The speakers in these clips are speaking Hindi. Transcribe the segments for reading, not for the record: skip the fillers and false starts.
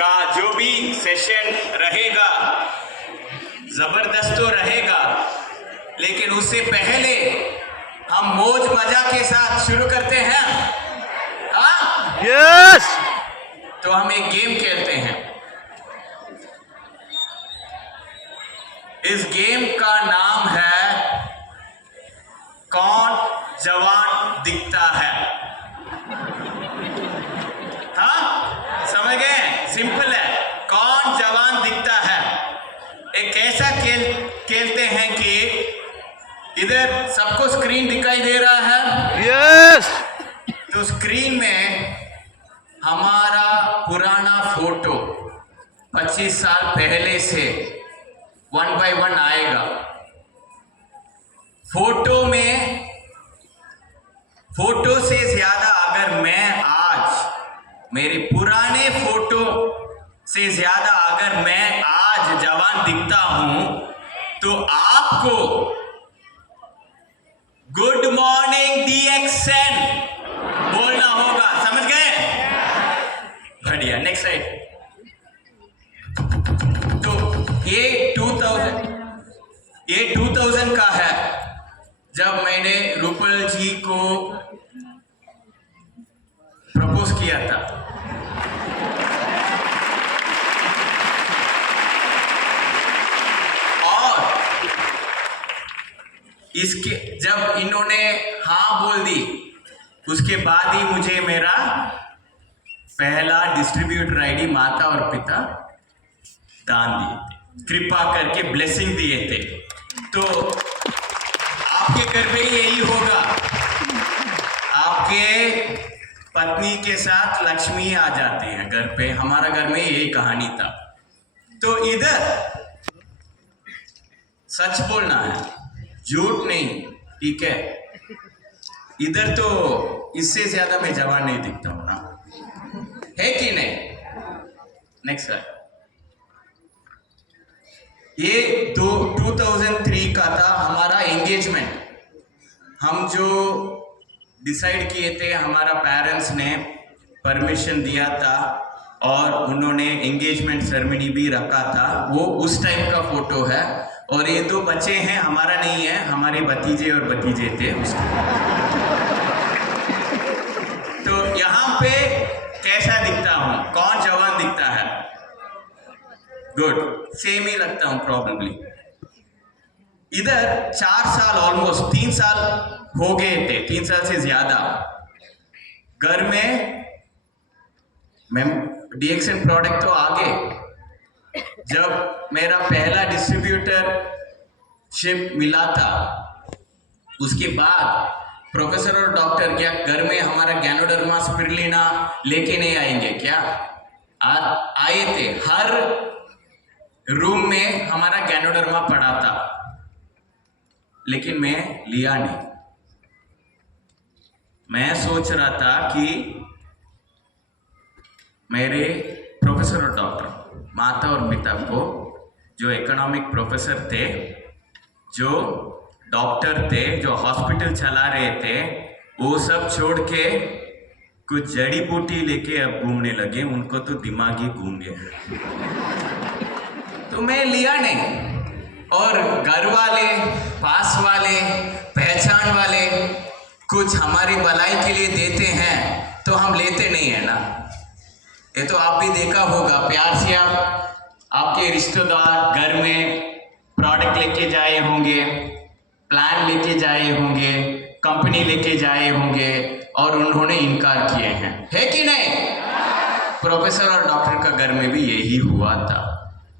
का जो भी सेशन रहेगा जबरदस्त तो रहेगा, लेकिन उससे पहले हम मौज मजा के साथ शुरू करते हैं। हाँ यस। तो हम एक गेम खेलते हैं। इस गेम का नाम है कौन जवान दिखता है। हाँ समझ गए? सिंपल है, कौन जवान दिखता है। एक ऐसा खेलते हैं कि इधर सबको स्क्रीन दिखाई दे रहा है। यस। तो स्क्रीन में हमारा पुराना फोटो 25 साल पहले से 1 बाय 1 आएगा। फोटो से ज्यादा अगर मैं आज मेरे पुराने फोटो से ज्यादा अगर मैं आज जवान दिखता हूं तो आपको गुड मॉर्निंग DXN बोलना होगा। समझ गए? बढ़िया। Next side. तो ये 2000 का है, जब मैंने रूपल जी को प्रपोज किया था। और इसके जब इन्होंने हाँ बोल दी, उसके बाद ही मुझे मेरा पहला डिस्ट्रीब्यूटर आईडी माता और पिता दान दिए थे, कृपा करके ब्लेसिंग दिए थे। तो आपके घर में यही होगा, आपके पत्नी के साथ लक्ष्मी आ जाती है घर पे। हमारा घर में यही कहानी था। तो इधर सच बोलना है, झूठ नहीं, ठीक है? इधर तो इससे ज्यादा मैं जवान नहीं दिखता हूं ना, है कि नहीं? Next sir. ये 2003 का था हमारा एंगेजमेंट। हम जो डिसाइड किए थे, हमारा पेरेंट्स ने परमिशन दिया था और उन्होंने एंगेजमेंट सेरेमनी भी रखा था। वो उस टाइम का फोटो है। और ये 2 बच्चे हैं, हमारा नहीं है, हमारे भतीजे और भतीजे थे उसके। तो यहाँ पे कैसा दिखता हूँ, कौन जवान दिखता है? गुड, सेम ही लगता हूँ प्रॉब्लली। इधर 4 साल, ऑलमोस्ट 3 साल हो गए थे, 3 साल से ज्यादा घर में DXN प्रोडक्ट तो आगे। जब मेरा पहला डिस्ट्रीब्यूटरशिप मिला था, उसके बाद प्रोफेसर और डॉक्टर क्या घर में हमारा गैनोडर्मा स्पिरुलिना लेके नहीं आएंगे क्या? आए थे। हर रूम में हमारा गैनोडर्मा पड़ा था, लेकिन मैं लिया नहीं। मैं सोच रहा था कि मेरे प्रोफेसर और डॉक्टर माता और पिता को, जो इकोनॉमिक प्रोफेसर थे, जो डॉक्टर थे, जो हॉस्पिटल चला रहे थे, वो सब छोड़ के कुछ जड़ी बूटी लेके अब घूमने लगे। उनको तो दिमाग ही घूम गया। तो मैं लिया नहीं। और घर वाले, पास वाले, पहचान वाले कुछ हमारी भलाई के लिए देते हैं तो हम लेते नहीं है ना। ये तो आप भी देखा होगा, प्यार से आपके रिश्तेदार घर में प्रोडक्ट लेके जाए होंगे, प्लान लेके जाए होंगे, कंपनी लेके जाए होंगे और उन्होंने इनकार किए हैं, है कि नहीं? प्रोफेसर और डॉक्टर का घर में भी यही हुआ था,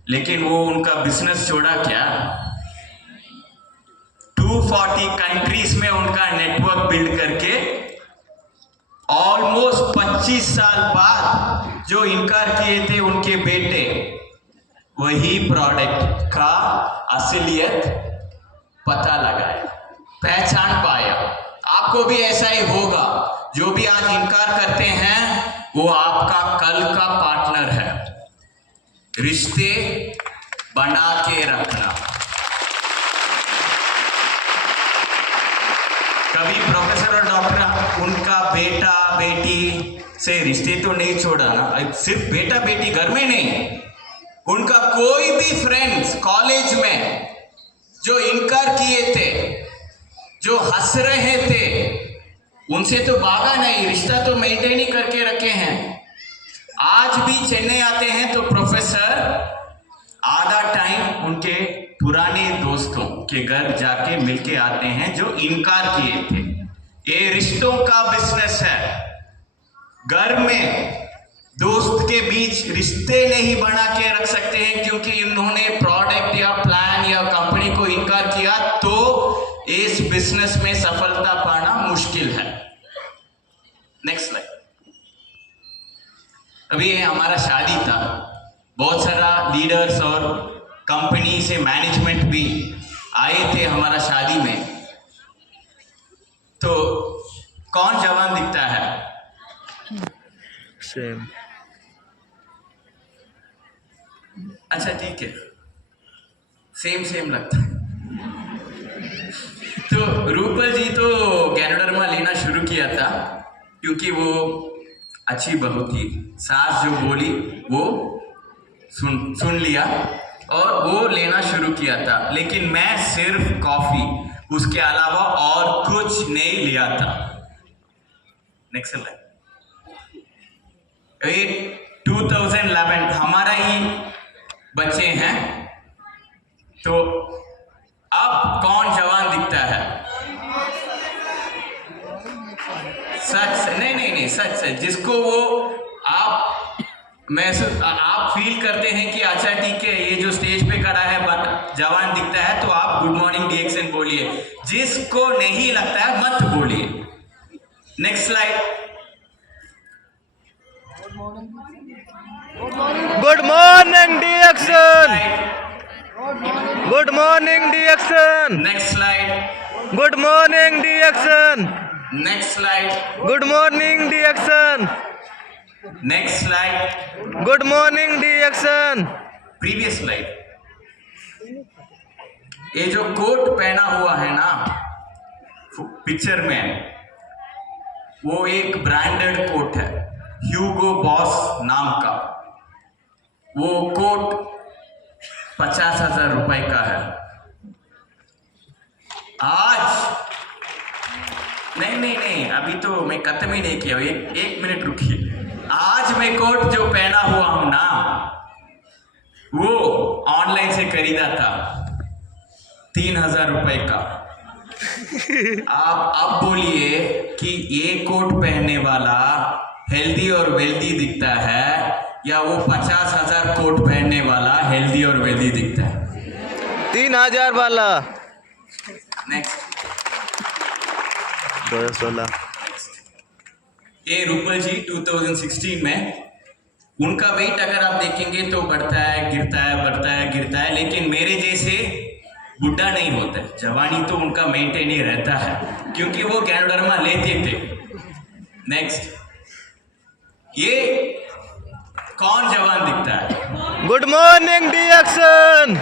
लेकिन वो उनका बिजनेस छोड़ा क्या? 240 कंट्रीज में उनका नेटवर्क बिल्ड करके ऑलमोस्ट 25 साल बाद जो इनकार किए थे उनके बेटे, वही प्रोडक्ट का असलियत पता लगाया, पहचान पाया। आपको भी ऐसा ही होगा। जो भी आज इनकार करते हैं वो आपका कल का पार्टनर है। रिश्ते बना के रखना। कभी प्रोफेसर और डॉक्टर, उनका बेटा बेटी से रिश्ते तो नहीं छोड़ा ना, सिर्फ बेटा बेटी घर में नहीं, उनका कोई भी फ्रेंड्स कॉलेज में जो इनकार किए थे, जो हंस रहे थे, उनसे तो भागा नहीं, रिश्ता तो मेंटेन ही करके रखे हैं। आज भी चेन्नई आते हैं तो प्रोफेसर आधा टाइम उनके पुराने दोस्तों के घर जाके मिलके आते हैं जो इनकार किए थे। ये रिश्तों का बिजनेस है। घर में दोस्त के बीच रिश्ते नहीं बना के रख सकते हैं क्योंकि इन्होंने प्रोडक्ट या प्लान या कंपनी को इनकार किया, तो इस बिजनेस में सफलता पाना मुश्किल है। Next slide. अभी हमारा शादी था, बहुत सारा लीडर्स और कंपनी से मैनेजमेंट भी आए थे हमारा शादी में। तो कौन जवान दिखता है? सेम। अच्छा ठीक है, सेम लगता है। तो रूपल जी तो गैनोडर्मा लेना शुरू किया था क्योंकि वो अच्छी बहू थी, सास जो बोली वो सुन लिया और वो लेना शुरू किया था। लेकिन मैं सिर्फ कॉफी, उसके अलावा और कुछ नहीं लिया था। Next slide. 2011 हमारा ही बच्चे हैं, तो अब कौन जवान दिखता है? सच नहीं, सच है, जिसको वो आप फील करते हैं कि अच्छा ठीक है ये जो स्टेज पे खड़ा है जवान दिखता है, तो आप गुड मॉर्निंग डीएक्सन बोलिए। जिसको नहीं लगता है मत बोलिए। Next slide. गुड मॉर्निंग डीएक्सन। गुड मॉर्निंग डीएक्सन। Next slide. गुड मॉर्निंग डीएक्सन। Next slide. गुड मॉर्निंग डीएक्सन। Next slide. गुड मॉर्निंग डीएक्सन। Previous slide. ये जो कोट पहना हुआ है ना पिक्चर में, वो एक ब्रांडेड कोट है, ह्यूगो बॉस नाम का। वो कोट 50,000 रुपए का है। आज नहीं, अभी तो मैं खत्म ही नहीं किया, एक मिनट रुकिए। आज मैं कोट जो पहना हुआ हूं ना, वो ऑनलाइन से खरीदा था 3,000 रुपए का। आप अब बोलिए कि ये कोट पहनने वाला हेल्दी और वेल्दी दिखता है या वो 50,000 कोट पहनने वाला हेल्दी और वेल्दी दिखता है? 3,000 वाला। नेक्स्ट। 2016। ये रूपल जी 2016 में, उनका वेट अगर आप देखेंगे तो बढ़ता है गिरता है, बढ़ता है गिरता है, लेकिन मेरे जैसे बुढ़ा नहीं होता है। जवानी तो उनका मेंटेन ही रहता है क्योंकि वो गैनोडर्मा लेते थे। नेक्स्ट। ये कौन जवान दिखता है? गुड मॉर्निंग डीएक्सन।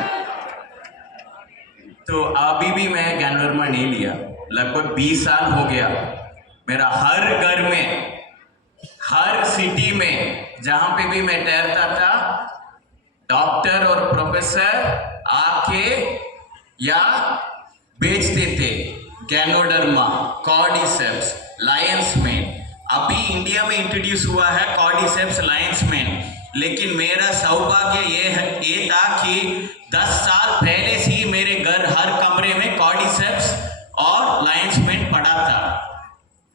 तो अभी भी मैं गैनोडर्मा नहीं लिया, लगभग 20 साल हो गया। मेरा हर घर में, हर सिटी में जहां पे भी मैं ठहरता था, डॉक्टर और प्रोफेसर आके या बेचते थे गैनोडर्मा, कॉर्डिसेप्स, लायंस मैन। अभी इंडिया में इंट्रोड्यूस हुआ है कॉर्डिसेप्स, लायंस मैन, लेकिन मेरा सौभाग्य ये था कि 10 साल पहले से ही मेरे घर हर कमरे में कॉर्डिसेप्स और लायंस मैन पड़ा था।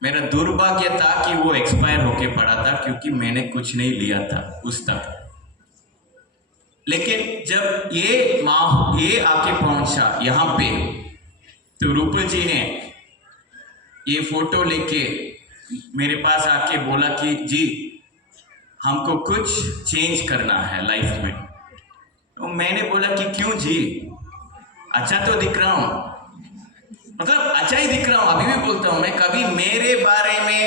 मेरा दुर्भाग्य था कि वो एक्सपायर होके पड़ा था क्योंकि मैंने कुछ नहीं लिया था उस तक। लेकिन जब ये आके पहुंचा यहाँ पे, तो रूपल जी ने ये फोटो लेके मेरे पास आके बोला कि जी हमको कुछ चेंज करना है लाइफ में। तो मैंने बोला कि क्यों जी, अच्छा तो दिख रहा हूँ, मतलब अच्छा ही दिख रहा हूँ, अभी भी बोलता हूँ। मैं कभी मेरे बारे में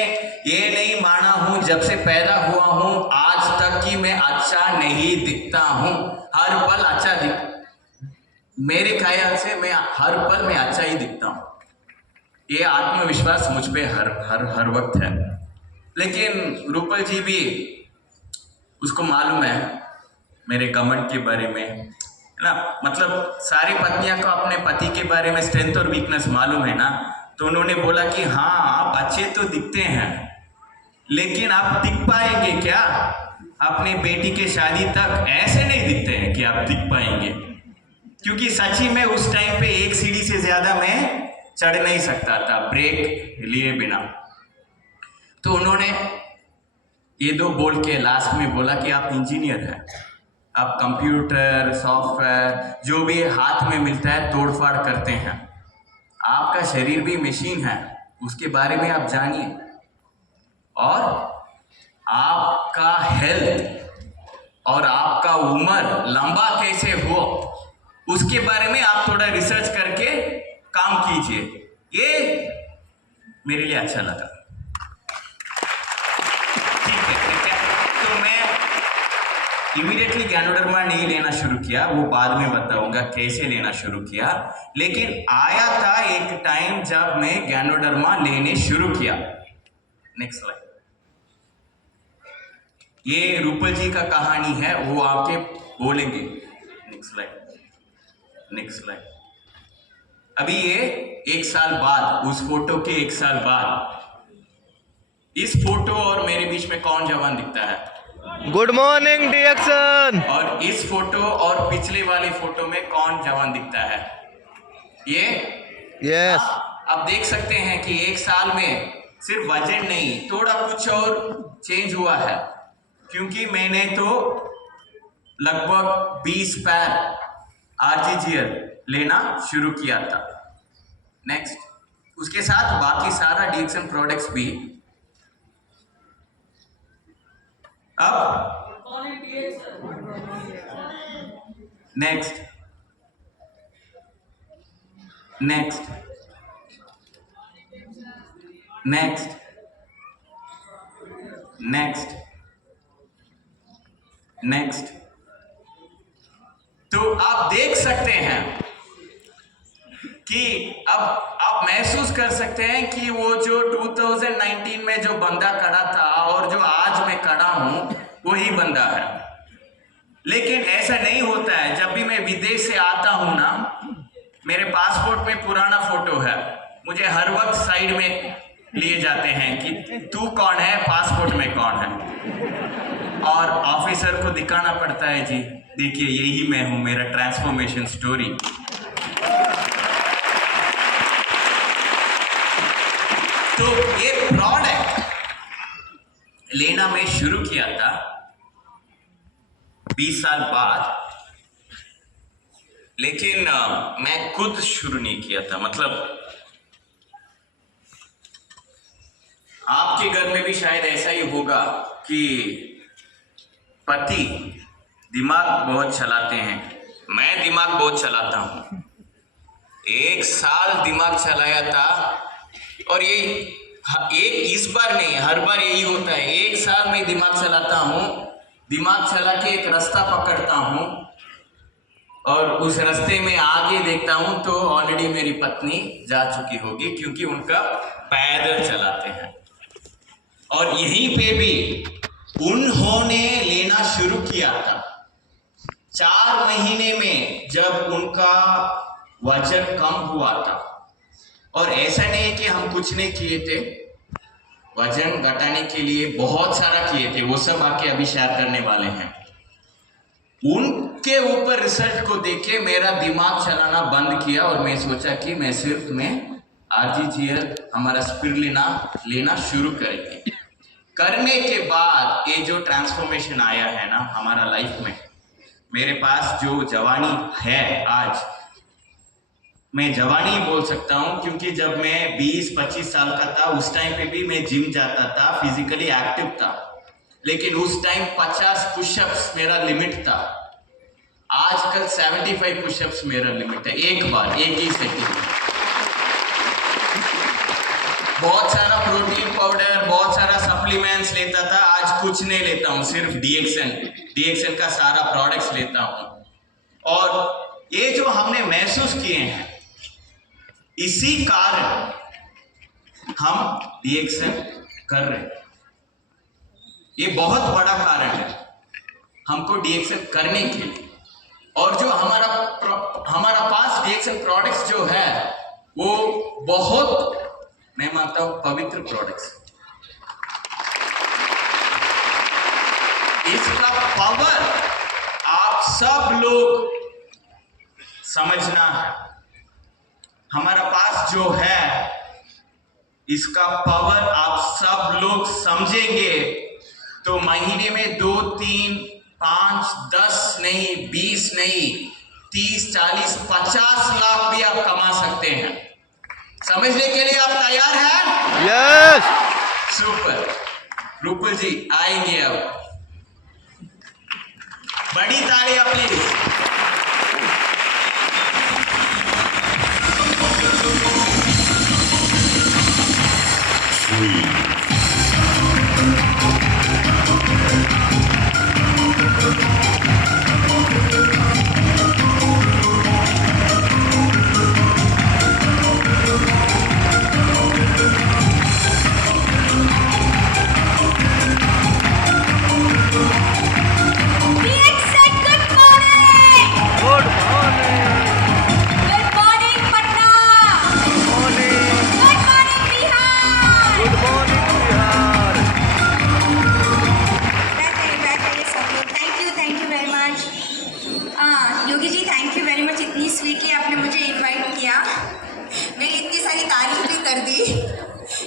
ये नहीं माना हूँ, जब से पैदा हुआ हूँ आज तक कि मैं अच्छा नहीं दिखता हूँ। हर पल अच्छा मेरे ख्याल से मैं हर पल में अच्छा ही दिखता हूँ। ये आत्मविश्वास मुझ पे हर वक्त है। लेकिन रूपल जी भी, उसको मालूम है मेरे घमंड के बारे में, है ना। मतलब सारी पत्नियां को अपने पति के बारे में स्ट्रेंथ और वीकनेस मालूम है ना। तो उन्होंने बोला कि हाँ आप अच्छे तो दिखते हैं, लेकिन आप टिक पाएंगे क्या अपने बेटी के शादी तक? ऐसे नहीं दिखते हैं कि आप टिक पाएंगे, क्योंकि सच्ची में उस टाइम पे एक सीढ़ी से ज्यादा मैं चढ़ नहीं सकता था ब्रेक लिए बिना। तो उन्होंने ये दो बोल के लास्ट में बोला कि आप इंजीनियर हैं, आप कंप्यूटर सॉफ्टवेयर जो भी हाथ में मिलता है तोड़फाड़ करते हैं, आपका शरीर भी मशीन है, उसके बारे में आप जानिए, और आपका हेल्थ और आपका उम्र लंबा कैसे हो उसके बारे में आप थोड़ा रिसर्च करके काम कीजिए। ये मेरे लिए अच्छा लगा। ठीक है। तो मैं इमीडिएटली गैनोडर्मा नहीं लेना शुरू किया, वो बाद में बताऊंगा कैसे लेना शुरू किया। लेकिन आया था एक टाइम जब मैं गैनोडर्मा लेने शुरू किया। Next slide. ये रूपल जी का कहानी है, वो आपके बोलेंगे। Next slide. अभी ये एक साल बाद, उस फोटो के एक साल बाद, इस फोटो और मेरे बीच में कौन जवान दिखता है? गुड मॉर्निंग डिएक्शन। और इस फोटो और पिछले वाली फोटो में कौन जवान दिखता है? ये यस। आप देख सकते हैं कि एक साल में सिर्फ वजन नहीं, थोड़ा कुछ और चेंज हुआ है, क्योंकि मैंने तो लगभग 20 पैर आरजीजीएल लेना शुरू किया था। नेक्स्ट, उसके साथ बाकी सारा डिएक्शन प्रोडक्ट्स भी। अब नेक्स्ट तो आप देख सकते हैं कि अब आप महसूस कर सकते हैं कि वो जो 2019 में जो बंदा खड़ा था और जो आज मैं खड़ा हूं वही बंदा है। लेकिन ऐसा नहीं होता है। जब भी मैं विदेश से आता हूं ना, मेरे पासपोर्ट में पुराना फोटो है, मुझे हर वक्त साइड में लिए जाते हैं कि तू कौन है, पासपोर्ट में कौन है, और ऑफिसर को दिखाना पड़ता है, जी देखिए यही मैं हूं, मेरा ट्रांसफॉर्मेशन स्टोरी। तो ये प्रोडक्ट लेना मैं शुरू किया था 20 साल बाद, लेकिन मैं खुद शुरू नहीं किया था। मतलब आपके घर में भी शायद ऐसा ही होगा कि पति दिमाग बहुत चलाते हैं, मैं दिमाग बहुत चलाता हूं। एक साल दिमाग चलाया था, और ये एक इस बार नहीं, हर बार यही होता है। एक साल में दिमाग चलाता हूं, दिमाग चला के एक रास्ता पकड़ता हूं, और उस रास्ते में आगे देखता हूं तो ऑलरेडी मेरी पत्नी जा चुकी होगी, क्योंकि उनका पैदल चलाते हैं। और यहीं पे भी उन्होंने लेना शुरू किया था 4 महीने में, जब उनका वजन कम हुआ था। और ऐसा नहीं कि हम कुछ नहीं किए थे, वजन घटाने के लिए बहुत सारा किए थे, वो सब आके अभी शेयर करने वाले हैं। उनके ऊपर रिसर्च को देखे मेरा दिमाग चलाना बंद किया, और मैं सोचा कि मैं सिर्फ आरजीजीएल हमारा स्पिरुलिना लेना शुरू करेंगे। करने के बाद ये जो ट्रांसफॉर्मेशन आया है ना हमारा लाइफ में, मेरे पास जो जवानी है आज, मैं जवानी बोल सकता हूं, क्योंकि जब मैं 20-25 साल का था उस टाइम पे भी मैं जिम जाता था, फिजिकली एक्टिव था, लेकिन उस टाइम 50 पुशअप्स मेरा लिमिट था। आजकल 75 पुशअप्स मेरा लिमिट है, एक बार, एक ही सेकंड में। बहुत सारा प्रोटीन पाउडर, बहुत सारा सप्लीमेंट्स लेता था, आज कुछ नहीं लेता हूं, सिर्फ डीएक्सन का सारा प्रोडक्ट्स लेता हूं। और ये जो हमने महसूस किए हैं, इसी कारण हम डीएक्सन कर रहे हैं। ये बहुत बड़ा कारण है हमको डीएक्शन करने के लिए। और जो हमारा पास डीएक्शन प्रोडक्ट्स जो है वो बहुत, मैं मानता हूं, पवित्र प्रोडक्ट्स। इसका पावर आप सब लोग समझना है। हमारा पास जो है इसका पावर आप सब लोग समझेंगे तो महीने में 2, 3, 5, 10 नहीं, 20 नहीं, 30, 40, 50 लाख भी आप कमा सकते हैं। समझने के लिए आप तैयार हैं? यस। सुपर। रूपल जी आएंगे अब। बड़ी तालियां please. Good morning. Good morning, Patna. Morning. Good morning, Bihar. Good morning Bihar. बैठिए सब लोग। Thank you very much. Yogi ji thank you very much, इतनी स्वीटली आपने मुझे इनवाइट किया। मैंने इतनी सारी तारीफ भी कर दी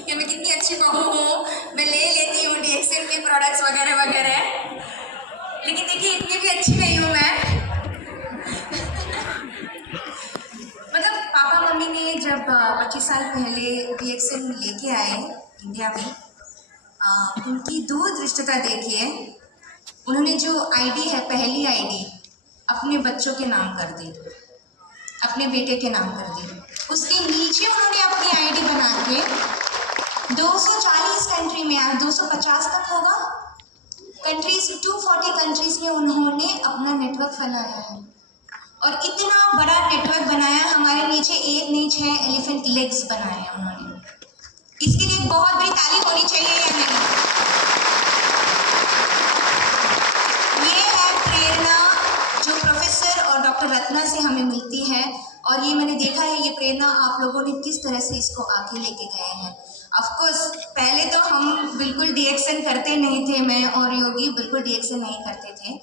कि मैं कितनी अच्छी बहू हूँ, मैं ले लेती हूँ डीएक्शन के प्रोडक्ट्स वगैरह वगैरह। लेकिन देखिए इतनी भी अच्छी नहीं हूँ मैं। मतलब पापा मम्मी ने जब 25 साल पहले डीएक्शन लेके आए इंडिया में, उनकी दूरदृष्टता देखिए। उन्होंने जो आईडी है, पहली आईडी अपने बच्चों के नाम कर दी, अपने बेटे के नाम कर दी। उसके नीचे उन्होंने अपनी आईडी बना के 240 कंट्री में, 250 तक होगा कंट्रीज, 240 कंट्रीज में उन्होंने अपना नेटवर्क बनाया है। और इतना बड़ा नेटवर्क बनाया, हमारे नीचे एक नहीं 6 एलिफेंट लेग्स बनाए हैं उन्होंने। इसके लिए बहुत बड़ी तारीफ होनी चाहिए या नहीं? ये है प्रेरणा जो प्रोफेसर और डॉक्टर रत्ना से हमें मिलती है। और ये मैंने देखा है, ये प्रेरणा आप लोगों ने किस तरह से इसको आगे लेके गए हैं। ऑफकोर्स पहले तो हम बिल्कुल डीएक्शन करते नहीं थे, मैं और योगी बिल्कुल डीएक्शन नहीं करते थे,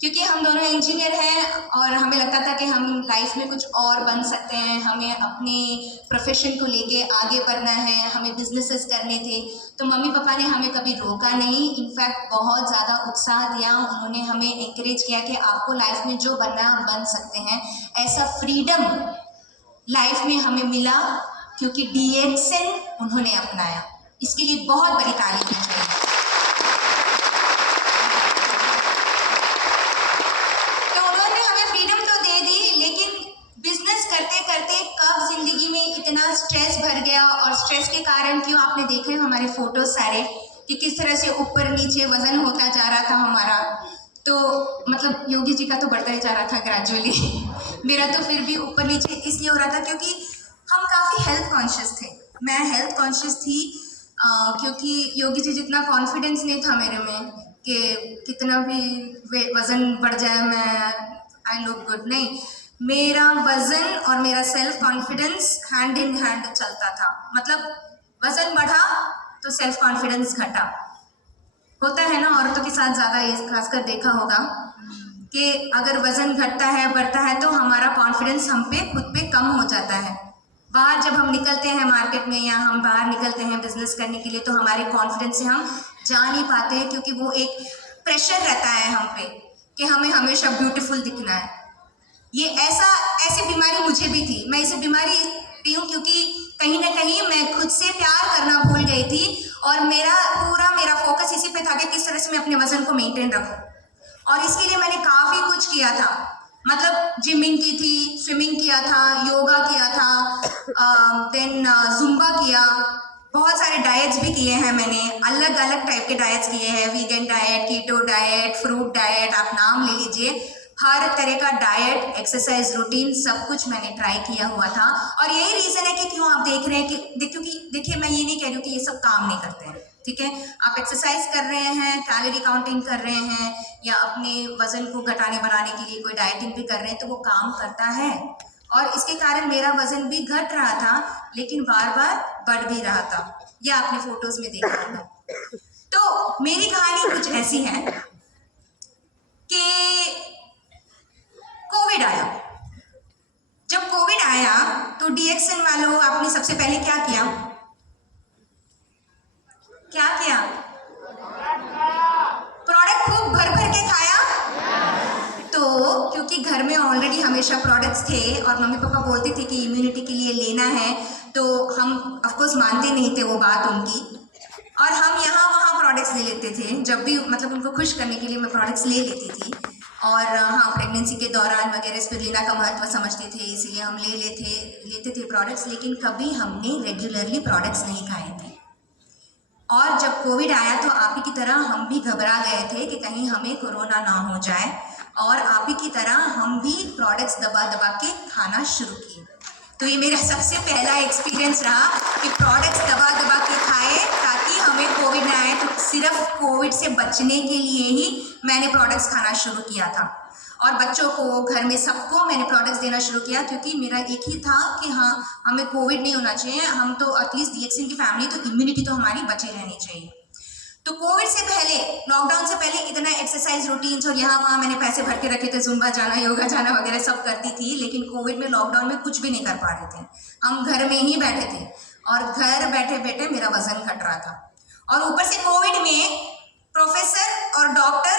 क्योंकि हम दोनों इंजीनियर हैं और हमें लगता था कि हम लाइफ में कुछ और बन सकते हैं, हमें अपने प्रोफेशन को लेके आगे बढ़ना है, हमें बिजनेसेस करने थे। तो मम्मी पापा ने हमें कभी रोका नहीं, इनफैक्ट बहुत ज़्यादा उत्साह दिया। उन्होंने हमें encourage किया कि आपको लाइफ में जो बनना है आप बन सकते हैं। ऐसा फ्रीडम लाइफ में हमें मिला क्योंकि डीएक्शन उन्होंने अपनाया। इसके लिए बहुत बड़ी तारीफ होनी चाहिए। कब जिंदगी में इतना स्ट्रेस भर गया, और स्ट्रेस के कारण क्यों आपने देखे हमारे फोटो सारे कि किस तरह से ऊपर नीचे वजन होता जा रहा था हमारा। तो मतलब योगी जी का तो बढ़ता ही जा रहा था ग्रेजुअली मेरा तो फिर भी ऊपर नीचे इसलिए हो रहा था क्योंकि हम काफ़ी हेल्थ कॉन्शियस थे। मैं हेल्थ कॉन्शियस थी क्योंकि योगी जी जितना कॉन्फिडेंस नहीं था मेरे में कि कितना भी वज़न बढ़ जाए मैं आई लुक गुड, नहीं, मेरा वज़न और मेरा self confidence hand in hand चलता था। मतलब वज़न बढ़ा तो सेल्फ कॉन्फिडेंस घटा। होता है ना औरतों के साथ ज़्यादा, खासकर देखा होगा कि अगर वज़न घटता है बढ़ता है तो हमारा कॉन्फिडेंस हम पे खुद पे कम हो जाता है। बाहर जब हम निकलते हैं मार्केट में या हम बाहर निकलते हैं बिजनेस करने के लिए तो हमारे कॉन्फिडेंस से हम जा नहीं पाते हैं, क्योंकि वो एक प्रेशर रहता है हम पे कि हमें हमेशा ब्यूटीफुल दिखना है। ये ऐसी बीमारी मुझे भी थी। मैं इसे बीमारी पी हूँ क्योंकि कहीं ना कहीं मैं खुद से प्यार करना भूल गई थी और मेरा फोकस इसी पे था कि किस तरह से मैं अपने वजन को मेंटेन रखूँ। और इसके लिए मैंने काफ़ी कुछ किया था। मतलब जिमिंग की थी, स्विमिंग किया था, योगा किया था, देन जुम्बा किया, बहुत सारे डाइट्स भी किए हैं मैंने, अलग अलग टाइप के डाइट्स किए हैं, vegan diet, keto diet, fruit diet, आप नाम ले लीजिए। हर तरह का डाइट, एक्सरसाइज रूटीन, सब कुछ मैंने ट्राई किया हुआ था। और यही रीज़न है कि क्यों आप देख रहे हैं कि क्योंकि देखिए मैं ये नहीं कह रही हूँ कि ये सब काम नहीं करते हैं, ठीक है, आप एक्सरसाइज कर रहे हैं, कैलोरी काउंटिंग कर रहे हैं या अपने वजन को घटाने बढ़ाने के लिए कोई डाइटिंग भी कर रहे हैं तो वो काम करता है। और इसके कारण मेरा वजन भी घट रहा था लेकिन बार बार बढ़ भी रहा था, ये आपने फोटोज में देखा होगा। तो मेरी कहानी कुछ ऐसी है कि कोविड आया। जब कोविड आया तो डीएक्सएन वालों आपने सबसे पहले क्या किया? क्या किया? प्रोडक्ट खूब भर भर के खाया। तो क्योंकि घर में ऑलरेडी हमेशा प्रोडक्ट्स थे और मम्मी पापा बोलते थे कि इम्यूनिटी के लिए लेना है, तो हम ऑफकोर्स मानते नहीं थे वो बात उनकी, और हम यहाँ वहाँ प्रोडक्ट्स ले लेते थे। जब भी मतलब उनको खुश करने के लिए मैं प्रोडक्ट्स ले लेती थी। और हाँ, प्रेगनेंसी के दौरान वगैरह स्पिरुलिना का महत्व समझते थे इसलिए हम लेते थे प्रोडक्ट्स, लेकिन कभी हमने रेगुलरली प्रोडक्ट्स नहीं खाए थे। और जब कोविड आया तो आप ही की तरह हम भी घबरा गए थे कि कहीं हमें कोरोना ना हो जाए, और आप ही की तरह हम भी प्रोडक्ट्स दबा दबा के खाना शुरू किए। तो ये मेरा सबसे पहला एक्सपीरियंस रहा कि प्रोडक्ट्स दबा दबा के खाए ताकि हमें कोविड ना आए। तो सिर्फ कोविड से बचने के लिए ही मैंने प्रोडक्ट्स खाना शुरू किया था, और बच्चों को, घर में सबको मैंने प्रोडक्ट्स देना शुरू किया, क्योंकि मेरा एक ही था कि हाँ, हमें कोविड नहीं होना चाहिए, हम तो एटलीस्ट डीएक्सएन की फैमिली, तो इम्यूनिटी तो हमारी बची रहनी चाहिए। तो कोविड से पहले, लॉकडाउन से पहले इतना एक्सरसाइज रूटीन्स और यहाँ वहाँ मैंने पैसे भर के रखे थे, जुम्बा जाना, योगा जाना वगैरह सब करती थी, लेकिन कोविड में, लॉकडाउन में कुछ भी नहीं कर पा रहे थे। हम घर में ही बैठे थे और घर बैठे बैठे मेरा वजन घट रहा था। और ऊपर से कोविड में प्रोफेसर और डॉक्टर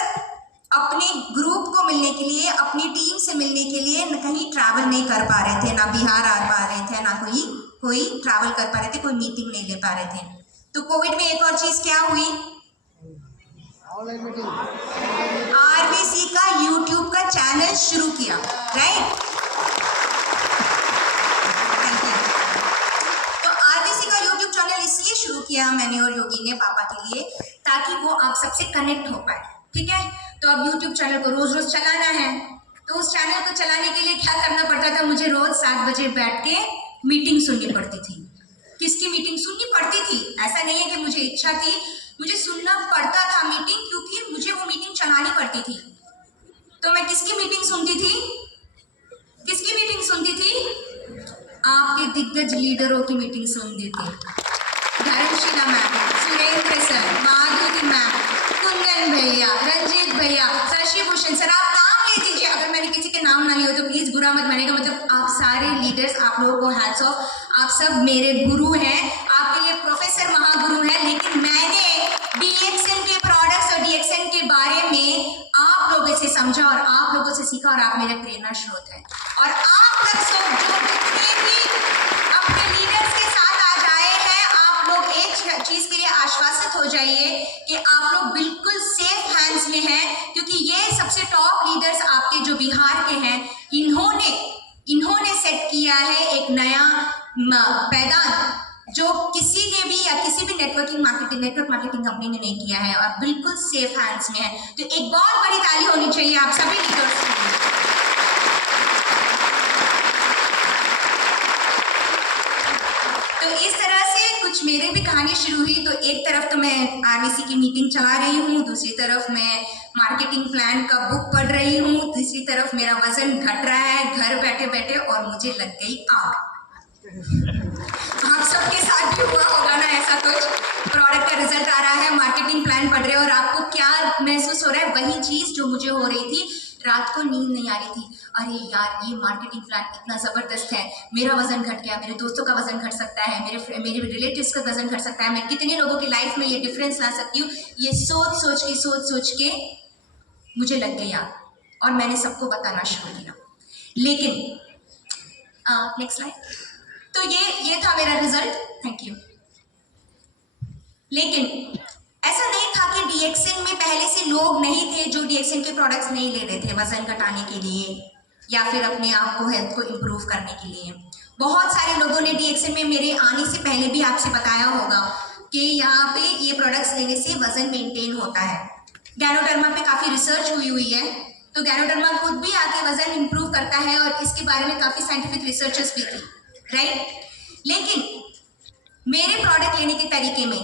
अपने ग्रुप को मिलने के लिए, अपनी टीम से मिलने के लिए कहीं ट्रैवल नहीं कर पा रहे थे, ना बिहार आ पा रहे थे, ना कोई ट्रैवल कर पा रहे थे, कोई मीटिंग नहीं ले पा रहे थे। तो कोविड में एक और चीज़ क्या हुई? आरबीसी का यूट्यूब का चैनल शुरू किया, राइट? तो आरबीसी का यूट्यूब चैनल इसलिए शुरू किया मैंने और योगी ने पापा के लिए, ताकि वो आप सबसे कनेक्ट हो पाए, ठीक है? तो अब यूट्यूब चैनल को रोज रोज चलाना है, तो उस चैनल को चलाने के लिए क्या करना पड़ता था? मुझे रोज 7 बजे बैठ के मीटिंग सुननी पड़ती थी। किसकी मीटिंग सुननी पड़ती थी? ऐसा नहीं है कि मुझे इच्छा थी, मुझे सुनना पड़ता था मीटिंग, क्योंकि मुझे वो मीटिंग चलानी पड़ती थी। तो मैं किसकी मीटिंग सुनती थी? किसकी मीटिंग सुनती थी? आपके दिग्गज लीडरों की मीटिंग सुनती थी। धर्मशिला मैम, सुरेंद्र सर, माधुरी मैम, कुंदन भैया, रंजीत भैया, शशि भूषण सर, आप नाम ले दीजिए। अगर मैंने किसी के नाम ना लिए हो तो प्लीज बुरा मत मानिएगा। मतलब आप सारे लीडर्स, आप लोगों को हैट्स ऑफ, आप सब मेरे गुरु हैं, आपके लिए प्रोफेसर महागुरु हैं। लेकिन मैंने डीएक्सएन के प्रोडक्ट्स और डीएक्सएन के बारे में आप लोगों से समझा और आप लोगों से सीखा, और आप मेरे प्रेरणा स्रोत हैं। और आप तक सब जो जितने भी अपने लीडर्स के साथ आ जाए हैं, आप लोग एक चीज के लिए आश्वासित हो जाइए कि आप लोग बिल्कुल सेफ हैंड्स में हैं, क्योंकि ये सबसे टॉप लीडर्स आपके जो बिहार के हैं, इन्होंने सेट किया है एक नया पैदान जो किसी ने भी या किसी भी नेटवर्क मार्केटिंग कंपनी ने नहीं किया है, और बिल्कुल सेफ हैंड्स में है। तो एक बहुत बड़ी ताली होनी चाहिए आप सभी लीडर्स के लिए। तो इस तरह से कुछ मेरे भी कहानी शुरू हुई। तो एक तरफ तो मैं आरबीसी की मीटिंग चला रही हूँ, दूसरी तरफ मैं मार्केटिंग प्लान का बुक पढ़ रही हूँ, तीसरी तरफ मेरा वजन घट रहा है घर बैठे बैठे, और मुझे लग गई आग। आप सबके साथ भी हुआ होगा ना ऐसा कुछ? प्रोडक्ट का रिजल्ट आ रहा है, मार्केटिंग प्लान पढ़ रहे हो, और आपको क्या महसूस हो रहा है? वही चीज़ जो मुझे हो रही थी। रात को नींद नहीं आ रही थी, अरे यार ये मार्केटिंग प्लान इतना ज़बरदस्त है, मेरा वजन घट गया, मेरे दोस्तों का वजन घट सकता है, मेरे रिलेटिव्स का वजन घट सकता है, मैं कितने लोगों की लाइफ में ये डिफरेंस ला सकती हूँ। ये सोच के मुझे लग गई आग, और मैंने सबको बताना शुरू किया। लेकिन नेक्स्ट स्लाइड। तो ये था मेरा रिजल्ट, थैंक यू। लेकिन ऐसा नहीं था कि डीएक्सएन में पहले से लोग नहीं थे जो डीएक्सएन के प्रोडक्ट्स नहीं ले रहे थे वजन घटाने के लिए या फिर अपने आप को, हेल्थ को इम्प्रूव करने के लिए। बहुत सारे लोगों ने डीएक्सएन में मेरे आने से पहले भी आपसे बताया होगा कि यहाँ पे ये प्रोडक्ट्स लेने से वजन मेंटेन होता है। गैनोडर्मा पे काफ़ी रिसर्च हुई है, तो गैनोडर्मा खुद भी आके वजन इम्प्रूव करता है, और इसके बारे में काफ़ी साइंटिफिक रिसर्चेस भी थी, राइट? लेकिन मेरे प्रोडक्ट लेने के तरीके में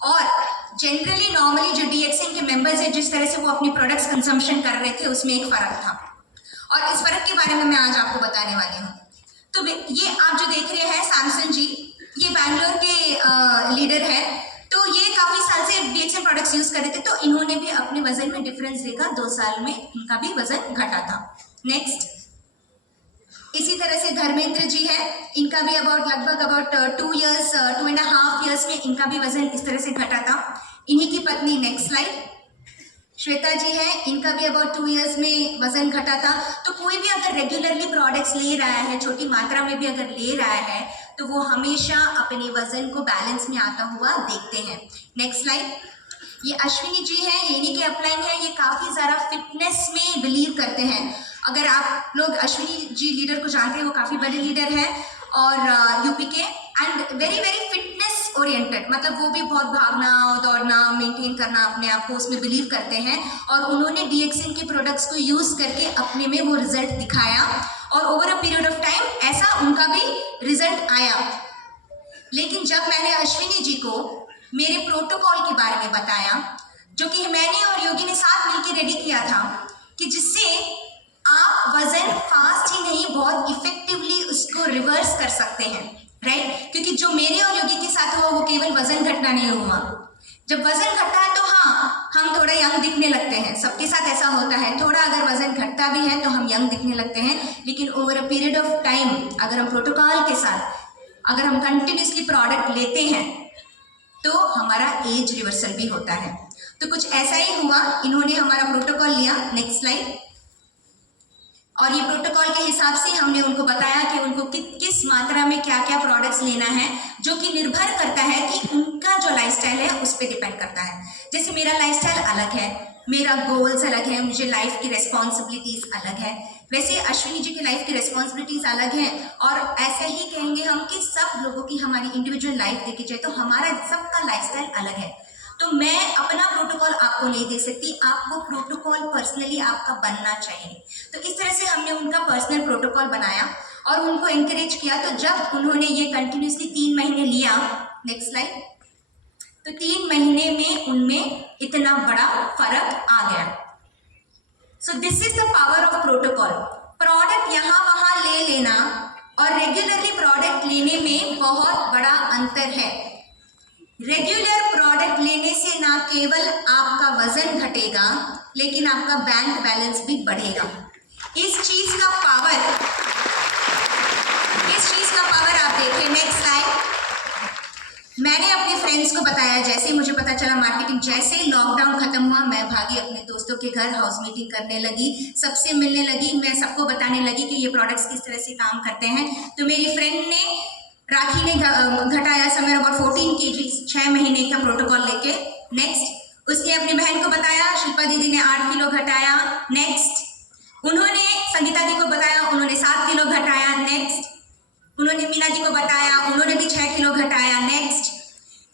और जनरली नॉर्मली जो DXN के मेंबर्स हैं जिस तरह से वो अपनी प्रोडक्ट्स कंजम्पशन कर रहे थे उसमें एक फ़र्क था, और इस फ़र्क के बारे में मैं आज आपको बताने वाली हूँ। तो ये आप जो देख रहे हैं सैमसन जी, ये बैंगलोर के लीडर है। तो ये काफ़ी साल से DXN प्रोडक्ट्स यूज़ कर रहे थे, तो इन्होंने भी अपने वजन में डिफरेंस देखा, 2 साल में इनका भी वजन घटा था। नेक्स्ट, इसी तरह से धर्मेंद्र जी है, इनका भी लगभग 2.5 ईयर्स में इनका भी वजन इस तरह से घटा था। इन्हीं की पत्नी, नेक्स्ट स्लाइड, श्वेता जी है, इनका भी 2 ईयर्स में वजन घटा था। तो कोई भी अगर रेगुलरली प्रोडक्ट्स ले रहा है, छोटी मात्रा में भी अगर ले रहा है, तो वो हमेशा अपने वजन को बैलेंस में आता हुआ देखते हैं। नेक्स्ट स्लाइड, ये अश्विनी जी हैं, ये इन्हीं के अपलाइन है, ये काफ़ी ज़्यादा फिटनेस में बिलीव करते हैं। अगर आप लोग अश्विनी जी लीडर को जानते हैं, वो काफ़ी बड़े लीडर हैं और यूपी के, and very very fitness oriented, मतलब वो भी बहुत भागना दौड़ना मेंटेन करना अपने आप को उसमें बिलीव करते हैं। और उन्होंने DXN के प्रोडक्ट्स को यूज़ करके अपने में वो रिजल्ट दिखाया, और over a period of time ऐसा उनका भी रिजल्ट आया। लेकिन जब मैंने अश्विनी जी को मेरे प्रोटोकॉल के बारे में बताया, जो कि मैंने और योगी ने साथ मिलकर रेडी किया था, कि जिससे आप वजन फास्ट ही नहीं बहुत इफेक्टिवली उसको रिवर्स कर सकते हैं, राइट? क्योंकि जो मेरे और योगी के साथ हुआ वो केवल वजन घटना नहीं हुआ। जब वजन घटता है तो हाँ, हम थोड़ा यंग दिखने लगते हैं, सबके साथ ऐसा होता है, थोड़ा अगर वजन घटता भी है तो हम यंग दिखने लगते हैं। लेकिन over a period of time अगर हम प्रोटोकॉल के साथ अगर हम कंटिन्यूसली प्रोडक्ट लेते हैं तो हमारा एज रिवर्सल भी होता है। तो कुछ ऐसा ही हुआ, इन्होंने हमारा प्रोटोकॉल लिया, नेक्स्ट स्लाइड, और ये प्रोटोकॉल के हिसाब से हमने उनको बताया कि उनको किस मात्रा में क्या क्या प्रोडक्ट्स लेना है, जो कि निर्भर करता है कि उनका जो लाइफस्टाइल है उस पर डिपेंड करता है। जैसे मेरा लाइफस्टाइल अलग है, मेरा गोल्स अलग है, मुझे लाइफ की रेस्पॉन्सिबिलिटीज़ अलग है, वैसे अश्विनी जी की लाइफ की रेस्पॉन्सिबिलिटीज़ अलग हैं। और ऐसे ही कहेंगे हम कि सब लोगों की हमारी इंडिविजुअल लाइफ देखी जाए तो हमारा सबका लाइफस्टाइल अलग है। तो मैं अपना प्रोटोकॉल आपको नहीं दे सकती, आपको प्रोटोकॉल पर्सनली आपका बनना चाहिए। तो इस तरह से हमने उनका पर्सनल प्रोटोकॉल बनाया और उनको एनकरेज किया। तो जब उन्होंने ये कंटिन्यूसली 3 महीने लिया, नेक्स्ट स्लाइड, तो 3 महीने में उनमें इतना बड़ा फर्क आ गया। So this is the power of protocol. Product यहाँ वहाँ ले लेना और रेगुलरली प्रोडक्ट लेने में बहुत बड़ा अंतर है। रेगुलर प्रोडक्ट लेने से ना केवल आपका वजन घटेगा लेकिन आपका बैंक बैलेंस भी बढ़ेगा। इस चीज का पावर आप देखिए, नेक्स्ट स्लाइड। मैंने अपने फ्रेंड्स को बताया, जैसे ही मुझे पता चला मार्केटिंग, जैसे ही लॉकडाउन खत्म हुआ मैं भागी अपने दोस्तों के घर, हाउस मीटिंग करने लगी, सबसे मिलने लगी, मैं सबको बताने लगी कि ये प्रोडक्ट्स किस तरह से काम करते हैं। तो मेरी फ्रेंड ने, राखी ने घटाया समय अबाउट 14 kg 6 महीने का प्रोटोकॉल लेके। नेक्स्ट, उसने अपनी बहन को बताया, शिल्पा दीदी ने 8 किलो घटाया। नेक्स्ट, उन्होंने संगीता दी को बताया, उन्होंने 7 किलो घटाया। नेक्स्ट, उन्होंने मीना जी को बताया, उन्होंने भी 6 किलो घटाया। नेक्स्ट,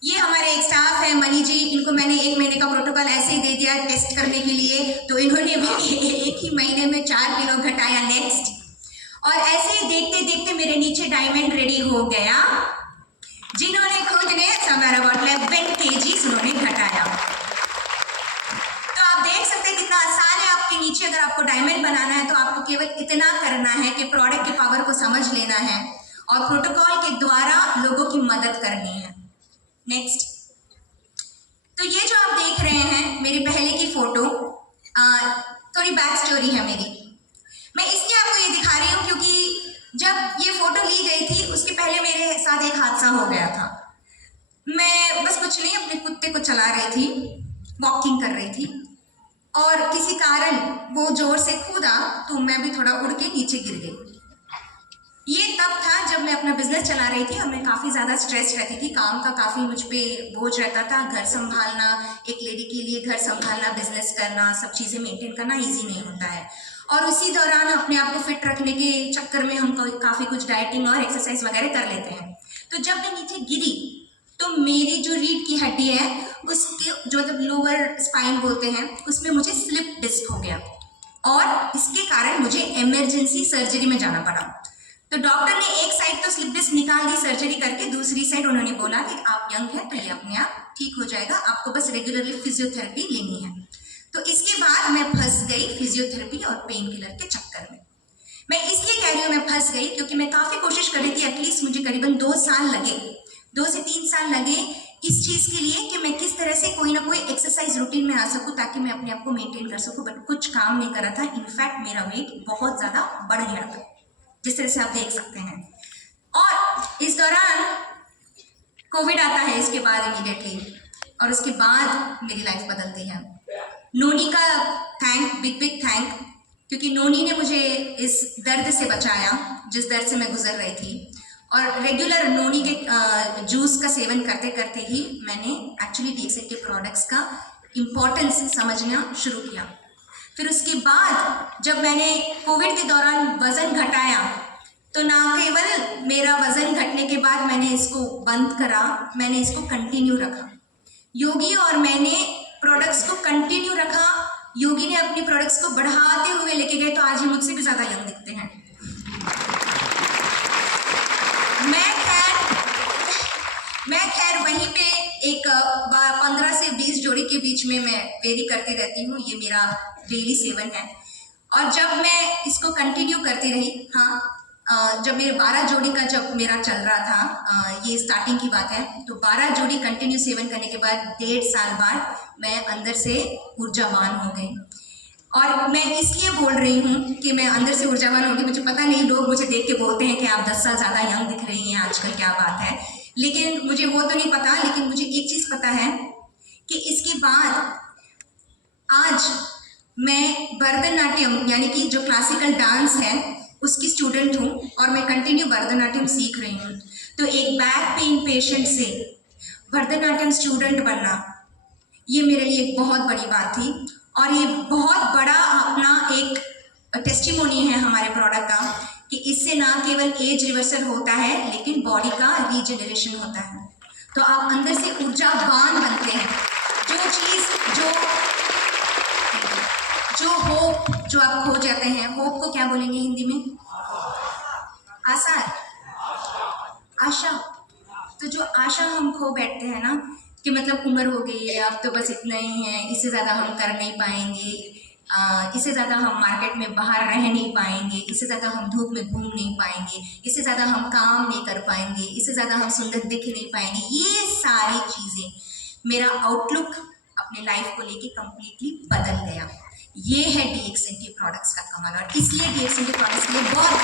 ये हमारे एक स्टाफ है मनी जी, इनको मैंने 1 महीने का प्रोटोकॉल ऐसे ही दे दिया टेस्ट करने के लिए, तो इन्होंने भी 1 ही महीने में 4 किलो घटाया। नेक्स्ट, और ऐसे ही देखते देखते मेरे नीचे डायमंड रेडी हो गया, जिन्होंने खुद ने समवेयर अबाउट 11 kg उन्होंने घटाया। तो आप देख सकते हैं कितना आसान है आपके नीचे। अगर आपको डायमंड बनाना है तो आपको केवल इतना करना है कि प्रोडक्ट की पावर को समझ लेना है और प्रोटोकॉल के द्वारा लोगों की मदद करनी है। नेक्स्ट, तो ये जो आप देख रहे हैं मेरी पहले की फोटो, थोड़ी बैक स्टोरी है मेरी। मैं इसलिए आपको ये दिखा रही हूँ क्योंकि जब ये फोटो ली गई थी उसके पहले मेरे साथ एक हादसा हो गया था। मैं बस कुछ नहीं, अपने कुत्ते को चला रही थी, वॉकिंग कर रही थी, और किसी कारण वो जोर से कूदा तो मैं भी थोड़ा उड़ के नीचे गिर गई। ये तब था जब मैं अपना बिजनेस चला रही थी और मैं काफ़ी ज़्यादा स्ट्रेस रहती थी, काम का काफ़ी मुझ पे बोझ रहता था। घर संभालना, एक लेडी के लिए घर संभालना, बिजनेस करना, सब चीज़ें मेंटेन करना इजी नहीं होता है। और उसी दौरान अपने आप को फिट रखने के चक्कर में हम काफ़ी कुछ डाइटिंग और एक्सरसाइज वगैरह कर लेते हैं। तो जब मैं नीचे गिरी तो मेरी जो रीढ़ की हड्डी है उसके जो जब लोअर स्पाइन बोलते हैं उसमें मुझे स्लिप डिस्क हो गया और इसके कारण मुझे इमरजेंसी सर्जरी में जाना पड़ा। तो डॉक्टर ने एक साइड तो स्लिप डिस्क निकाल दी सर्जरी करके, दूसरी साइड उन्होंने बोला कि आप यंग हैं तो ये अपने आप ठीक हो जाएगा, आपको बस रेगुलरली फिजियोथेरेपी लेनी है। तो इसके बाद मैं फंस गई फिजियोथेरेपी और पेन किलर के चक्कर में। मैं इसलिए कह रही हूँ मैं फंस गई क्योंकि मैं काफ़ी कोशिश कर रही थी, एटलीस्ट मुझे करीबन 2 साल लगे, 2 से 3 साल लगे इस चीज़ के लिए कि मैं किस तरह से कोई ना कोई एक्सरसाइज रूटीन में आ सकूँ ताकि मैं अपने आप को मेंटेन कर सकूँ, बट कुछ काम नहीं करा था। इनफैक्ट मेरा वेट बहुत ज़्यादा बढ़ गया था, जिस तरह से आप देख सकते हैं। और इस दौरान कोविड आता है इसके बाद इमीडिएटली, और उसके बाद मेरी लाइफ बदलती है। नोनी का बिग थैंक, क्योंकि नोनी ने मुझे इस दर्द से बचाया जिस दर्द से मैं गुजर रही थी। और रेगुलर नोनी के जूस का सेवन करते करते ही मैंने एक्चुअली DXNT के प्रोडक्ट्स का इम्पोर्टेंस समझना शुरू किया। फिर उसके बाद जब मैंने कोविड के दौरान वज़न घटाया तो ना केवल मेरा वज़न घटने के बाद मैंने इसको बंद करा, मैंने इसको कंटिन्यू रखा। योगी और मैंने प्रोडक्ट्स को कंटिन्यू रखा। योगी ने अपनी प्रोडक्ट्स को बढ़ाते हुए लेके गए तो आज ये मुझसे भी ज़्यादा यंग दिखते हैं। मैं खैर वहीं पे एक 15 से 20 जोड़ी के बीच में मैं वेरी करती रहती हूँ, ये मेरा डेली सेवन है। और जब मैं इसको कंटिन्यू करती रही, जब मेरे 12 जोड़ी का जब मेरा चल रहा था, ये स्टार्टिंग की बात है, तो 12 जोड़ी कंटिन्यू सेवन करने के बाद 1.5 साल बाद मैं अंदर से ऊर्जावान हो गई। और मैं इसलिए बोल रही हूँ कि मैं अंदर से ऊर्जावान होगी, मुझे पता नहीं, लोग मुझे देख के बोलते हैं कि आप 10 साल ज़्यादा यंग दिख रही हैं आजकल, क्या बात है, लेकिन मुझे वो तो नहीं पता। लेकिन मुझे एक चीज़ पता है कि इसके बाद आज मैं भरतनाट्यम यानी कि जो क्लासिकल डांस है उसकी स्टूडेंट हूँ और मैं कंटिन्यू भरतनाट्यम सीख रही हूँ। तो एक बैक पेन पेशेंट से भरतनाट्यम स्टूडेंट बनना ये मेरे लिए एक बहुत बड़ी बात थी, और ये बहुत बड़ा अपना एक टेस्टिमोनी है हमारे प्रोडक्ट का कि इससे ना केवल एज रिवर्सल होता है लेकिन बॉडी का रीजनरेशन होता है। तो आप अंदर से ऊर्जावान बनते हैं। जो चीज़ जो होप जो आप खो जाते हैं, होप को क्या बोलेंगे हिंदी में? आशा। तो जो आशा हम खो बैठते हैं ना कि मतलब उम्र हो गई है, अब तो बस इतना ही है, इससे ज़्यादा हम कर नहीं पाएंगे, इससे ज़्यादा हम मार्केट में बाहर रह नहीं पाएंगे, इससे ज़्यादा हम धूप में घूम नहीं पाएंगे, इससे ज़्यादा हम काम नहीं कर पाएंगे, इससे ज़्यादा हम सुंदर दिख नहीं पाएंगे। ये सारी चीज़ें, मेरा आउटलुक अपने लाइफ को लेके कम्प्लीटली बदल गया। ये है DXNT प्रोडक्ट्स का कमाल, और इसलिए DXNT प्रोडक्ट्स के लिए बहुत